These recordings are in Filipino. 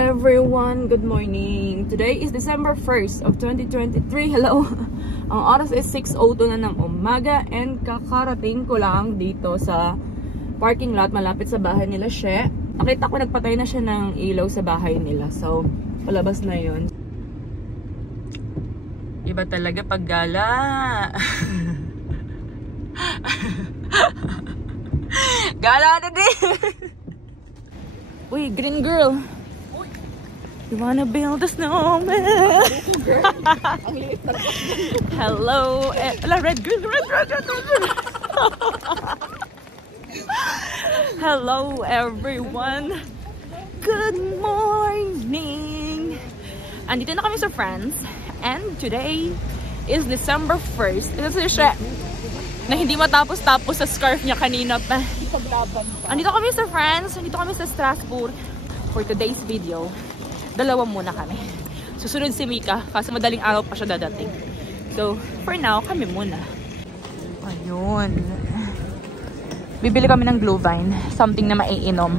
everyone! Good morning! Today is December 1st of 2023. Hello! Ang oras is 6:02 na ng umaga and kakarating ko lang dito sa parking lot malapit sa bahay nila She. Nakita ko nagpatay na siya ng ilaw sa bahay nila. So, palabas na yun. Iba talaga pag gala! Gala na din! Uy, green girl! You wanna build a snowman? Hello! Red girl! Red! Hello everyone! Good morning! Andito na kami sa France. And today is December 1st. Ito siya na hindi matapos-tapos sa scarf niya kanina pa. Andito kami sa France. Andito kami sa Strasbourg. For today's video, dalawa muna kami. Susunod si Mika kasi madaling araw pa siya dadating. So, for now, kami muna. Ayun. Bibili kami ng Glühwein. Something na maiinom.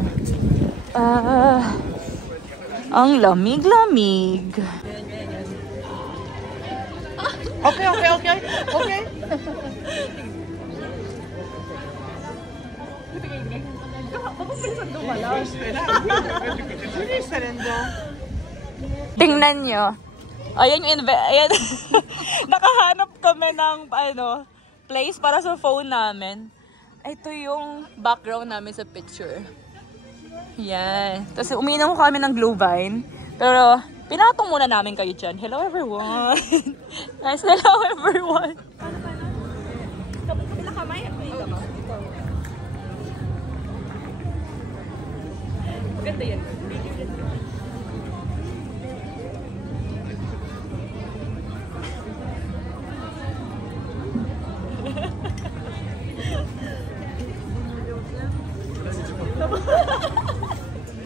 Ang lamig-lamig. Okay. Tingnan nyo. Ayan yung ayan. Nakahanap kami ng place para sa phone namin. Ito yung background namin sa picture. Yan. Tapos uminom kami ng Glühwein. Pero pinatong muna namin kayo dyan. Hello everyone. Nice. Hello everyone. Ganda yan.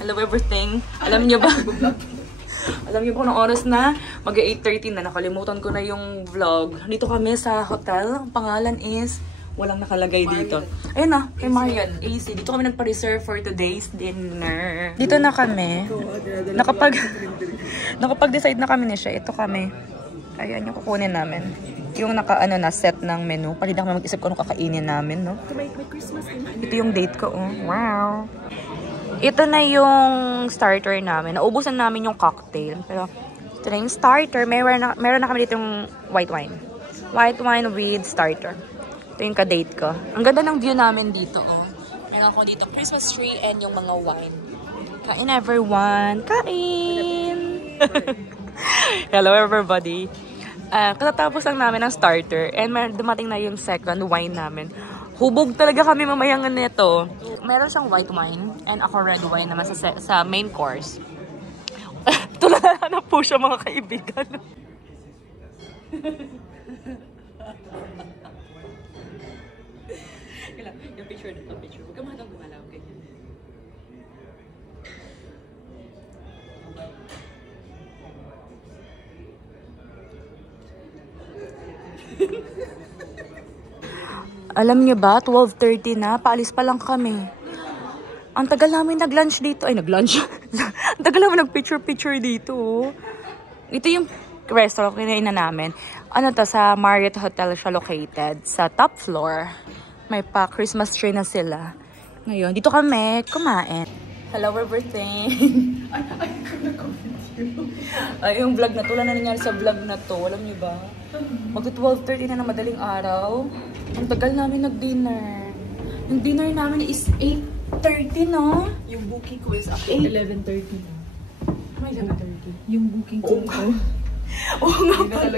Hello everything. Alam niyo ba? Alam niyo ba kung anong oras na? Mag-8:30 na. Nakalimutan ko na yung vlog. Dito kami sa hotel. Ang pangalan is walang nakalagay dito. Ayun na, kay Marian. AC. Dito kami nagpa-reserve for today's dinner. Dito na kami. Nakapag-decide na kami na siya. Ito kami. Ayan yung kukunin namin. Yung na set ng menu. Pwede na kami mag-isip ko anong kakainin namin, no? May Christmas. Ito yung date ko, oh. Wow! Ito na yung starter namin. Naubusan namin yung cocktail. Pero ito na yung starter. Meron na kami dito yung white wine. White wine with starter. Ito yung ka-date ko. Ang ganda ng view namin dito, oh. Meron ako dito Christmas tree and yung mga wine. Kain everyone! Kain! Hello everybody! Katatapos lang namin ng starter and dumating na yung second wine namin. Hubog talaga kami mamayangan nito. Meron siyang white wine and ako red wine naman sa main course. Tulala na po siya mga kaibigan. Yung picture na ito, picture. Huwag ka mahadang gumalaw. Ganyan. Alam niyo ba, 12:30 na, paalis pa lang kami. Ang tagal namin nag-lunch dito. Ay, nag-lunch. Ang tagal namin nag-picture-picture dito. Ito yung restaurant kinainan namin. Ano to, sa Marriott Hotel siya located. Sa top floor. May pa Christmas tree na sila. Ngayon, dito kami kumain. Hello everything. Ay, yung vlog na to, wala na nangyari sa vlog na to. Alam niyo ba? Mag-12:30 na madaling araw. Ang tagal namin nag-dinner. Yung dinner namin is 8:30, no? Yung booking ko is after 11:30 na. May 11:30. Yung booking ko. Oo nga pa.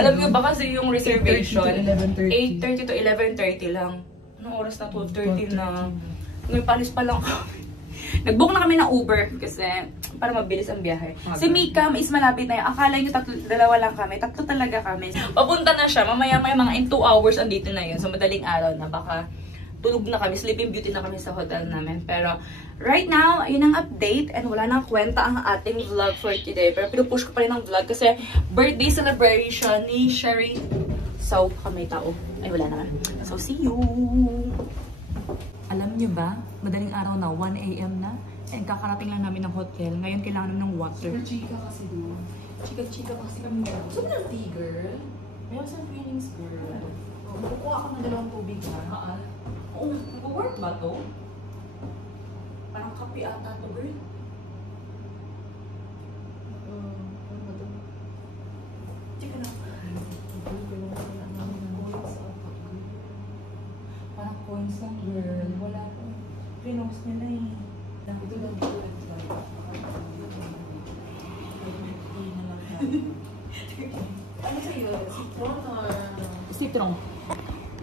Alam niyo ba kasi yung reservation 8:30 to 11:30 lang. Anong oras na? 12:30 na. Ngayon palis pa lang kami. Nag-book na kami ng Uber kasi para mabilis ang biyahe. Si Mika is malapit na yun. Akala nyo dalawa lang kami. Tatlo talaga kami. Papunta na siya. Mamaya-maya mga in 2 hours andito na yun. So madaling araw na. Baka tulog na kami. Sleeping Beauty na kami sa hotel namin. Pero right now, ayun ang update. And wala nang kwenta ang ating vlog for today. Pero pinupush ko pa rin ang vlog kasi birthday celebration ni Sherry. So, kami tao. Ay, wala naman. So, see you! Alam niyo ba, madaling araw na, 1 AM na. And kakarating lang namin ng hotel. Ngayon kailangan namin ng water. Chika kasi doon. Chika-chika kasi kami. Gusto mo ng tea, girl? Mayroon sa trainings, girl. Kukuha ako ng 2 tubig, ha? Oo, mag-work ba to? Parang kape ata to, girl. Ano ba to? Chika na. Parang coins lang, girl. Wala ko. Pinost nila eh. Ito lang dito. Ano sa'yo? Citron or... Citron.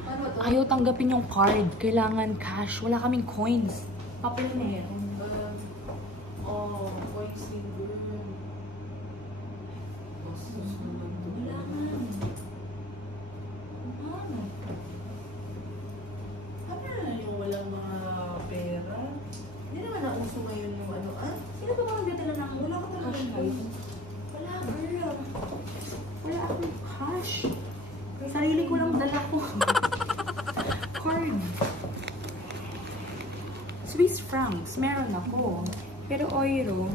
Ano ba to? Ayaw tanggapin yung card. Kailangan cash. Wala kaming coins. Papel na yan. Coins din, girl. Wala nga. Ano na yung walang mga pera? Hindi naman nauso ngayon yung ano, Sino ba mga nagdadala ng wala ka talaga Cash ng kayo? Wala, girl. Wala akong cash. Sarili ko lang dala ko. Card. Swiss francs. Meron ako. Pero euro.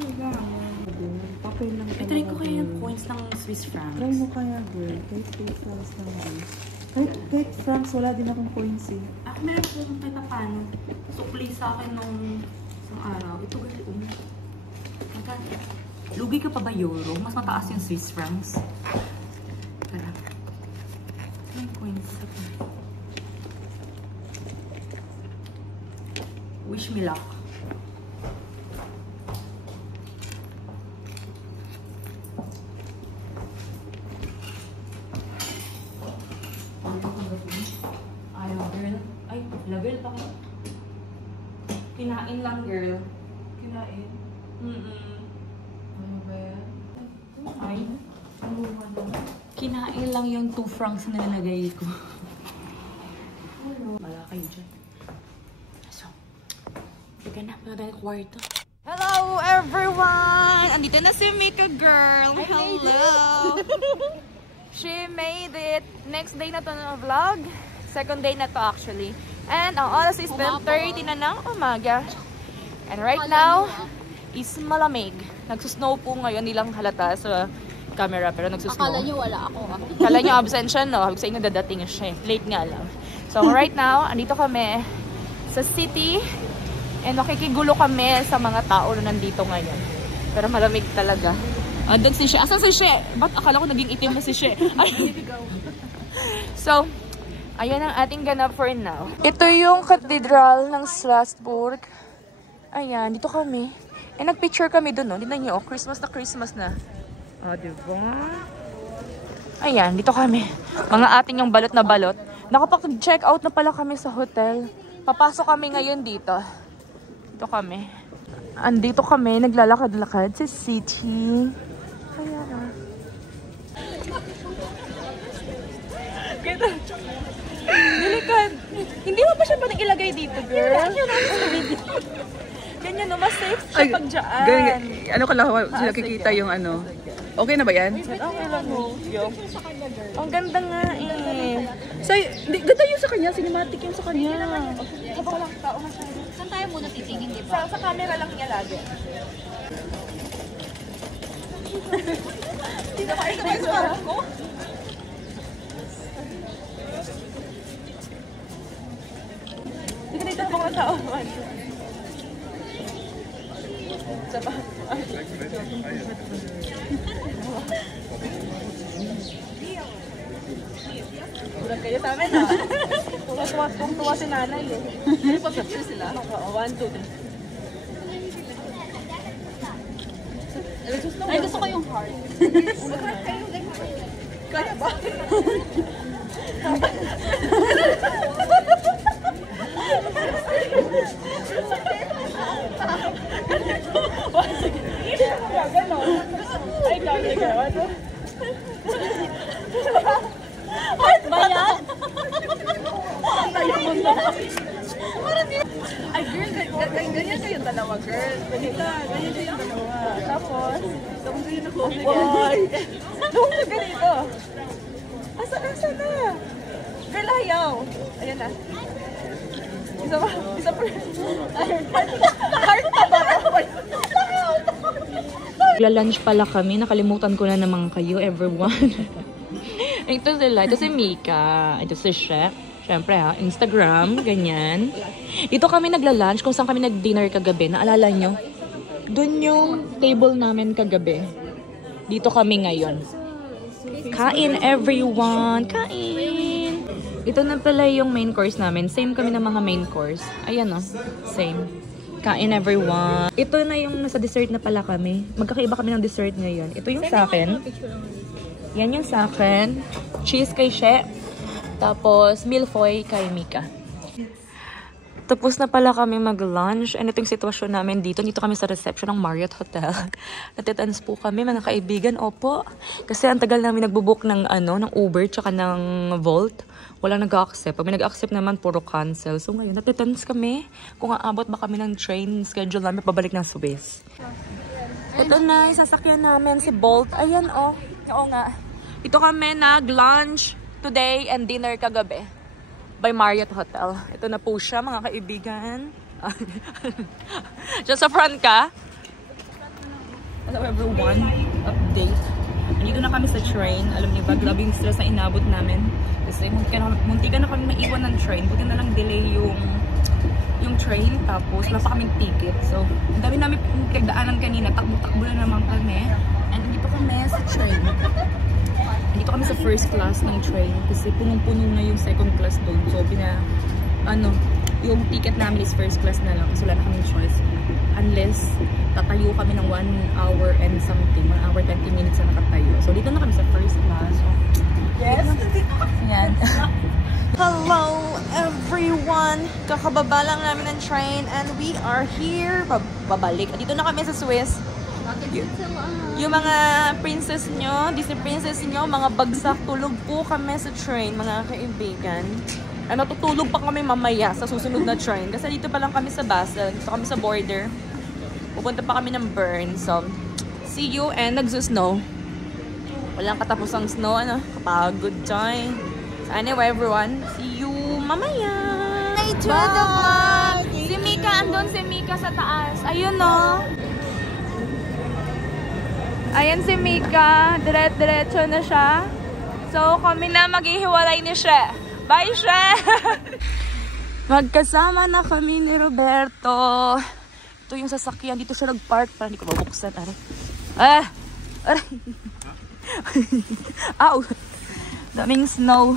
Wala. Papel lang talaga. Try ko kaya yung coins ng Swiss francs. Try mo kaya, girl. Kahit pesos lang, girl. Kahit francs, wala din akong coins eh. Meron ko kung kahit paano. Sukli sa akin nung isang araw. Ito girl, lugi ka pa ba euro? Mas mataas yung Swiss francs. Tara. May coins ako. Wish me luck. Ayaw, girl. Ay, level pa ka. Kinain lang, girl. Kinain? Ano ba yan? Ay, Ano ba naman? kinain lang yung 2 francs na nilagay ko. Wala kayo dyan. So, sige na, pala tayo kwarto. Hello, everyone! Andito na si Mika girl. Hello! She made it. Next day na to ng vlog. Second day na to actually. And ang oras is 10:30 na ng umaga. And right now is malamig. Nagsusnow po ngayon. Nilang halata sa camera pero nagsusnow. Akala nyo wala ako Kala nyo absent siya, no? Sabi ko sa inyo dadating siya. Late nga lang. So right now, andito kami sa city. And makikigulo kami sa mga tao na nandito ngayon. Pero malamig talaga. Andun si She. Asan si She? Ba't akala ko naging itim na si She? So, ayan ang ating ganap for now. Ito yung cathedral ng Strasbourg. Ayan, dito kami. Eh, nagpicture kami dun, no? Tignan nyo, Christmas na. O, diba? Ayan, dito kami. Mga ating yung balot na balot. Nakapag-check out na pala kami sa hotel. Papasok kami ngayon dito. Dito kami. Andito kami, naglalakad-lakad sa city. Ayan ah. Delikad. Hindi mo pa siya pwedeng ilagay dito, girl. Ganyan, no? Mas safe siya pag dyan. Ano ka lang, sila kikita yung ano. Okay na ba yan? Okay lang mo. Ang ganda nga eh. Ganda yun sa kanya, cinematic yun sa kanya. Habang lang tao masyado. Saan tayo muna titingin, di ba? Sa camera lang niya lagi. Dito ka sa parang ko. Dito ang mga tao. Sa pa. Ulan kayo sa amin ah. Tuwa si nanay eh. Hindi pa picture sila? Oo, 1, 2, 3. Ay, gusto ko yung heart. Kaya ba? Ay, kami nagawa to. Ba yan? Ay, girl, ganyan kayong dalawa, girl. Ganyan kayong dalawa. Tapos, ganyan ako. Boy! Doon ka ganito. Asa na? Girl, ayaw. Ayan na. Isa pa. Nagla-lunch pala kami. Nakalimutan ko na naman kayo, everyone. Ito sila. Ito si Mika. Ito si Chef. Siyempre ha, Instagram, ganyan. Dito kami nagla-lunch kung saan kami nag-dinner kagabi. Naalala nyo? Doon yung table namin kagabi. Dito kami ngayon. Kain, everyone! Kain! Ito na pala yung main course namin. Same kami ng mga main course. Ayan o. Same. Kain, everyone. Ito na yung nasa dessert na pala kami. Magkakaiba kami ng dessert ngayon. Ito yung sa akin. Yan yung sa akin. Cheese kay She. Tapos, milfoy kay Mika. Tapos na pala kami mag-lunch. And ito yung sitwasyon namin dito. Dito kami sa reception ng Marriott Hotel. Natitans po kami, mga kaibigan. Opo. Kasi ang tagal namin nagbubook ng, ng Uber tsaka ng Volt. Walang nag-accept. Pag may nag-accept naman, puro cancel. So ngayon, natitans kami. Kung aabot ba kami ng train schedule namin, pabalik ng Swiss. Ito na, sasakyan namin si Bolt. Ayan, oh. Oo nga. Ito kami nag-lunch today and dinner kagabi by Marriott Hotel. Ito na po siya, mga kaibigan. Just sa front ka. Hello everyone. Update. Nandito na kami sa train. Alam niyo ba, grabe yung stress na inabot namin. Kasi munti ka na kami maiwan ng train. Buti na lang delay yung train. Tapos wala pa kaming ticket. So, ang dami namin pinagdaanan kanina. Takbo-takbo na naman kami. And dito kami sa train. Dito kami sa first class ng train. Kasi punong-puno na yung second class doon. So, yung ticket namin is first class na lang. So, wala na kaming choice. Unless, tatayo kami ng 1 hour and something. 1 hour 20 minutes na nakatayo. So, dito na kami sa first class. So, yes! Yan. Hello, everyone! Kakababa lang namin ng train and we are here. Babalik. Dito na kami sa Swiss. Yung mga princess nyo, Disney princess nyo, mga bagsak, tulog po kami sa train, mga kaibigan. Natutulog pa kami mamaya sa susunod na train. Kasi dito pa lang kami sa Basel. Dito kami sa border. Pupunta pa kami ng Bern. So, see you and nagsusnow. Walang katapusang snow, kapagod dyan. So, anyway, everyone, see you mamaya. Hi to the vlog! Si Mika, andun si Mika sa taas. Ayun, no? Ayan si Mika. Diretso na siya. So, kami na maghihiwalay ni She. Bye, She! Magkasama na kami ni Roberto. Ito yung sasakyan. Dito siya nag-park. Parang hindi ko mabuksan. Aray! Ow! Daming snow.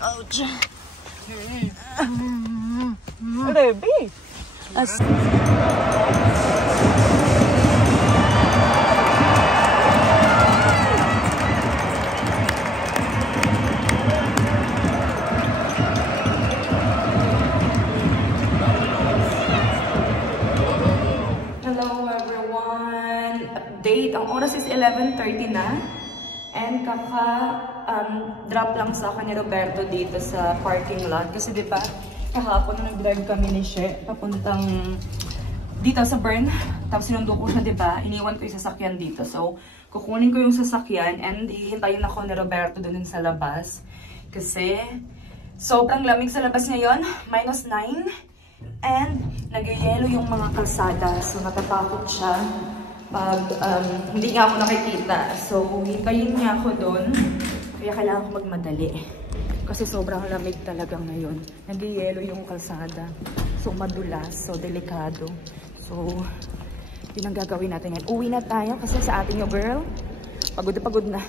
Ouch! Baby! Ang oras is 11:30 na. And drop lang sa akin ni Roberto dito sa parking lot. Kasi diba, kahapon na nag-drive kami ni She, papuntang dito sa Bern. Tapos sinundo ko siya, diba? Iniwan ko yung sasakyan dito. So, kukunin ko yung sasakyan and hihintayin ako ni Roberto doon sa labas. Kasi, sobrang lamig sa labas ngayon. -9. And, nagyayelo yung mga kalsada. So, natatakot siya pag hindi nga ako nakikita. So, hintayin niya ako doon. Kaya kailangan ko magmadali. Kasi sobrang lamig talaga ngayon. Nag-yelo yung kalsada. So, madulas. So, delikado. So, yun ang gagawin natin yan. Uwi na tayo kasi sa ating yung girl. Pagod na.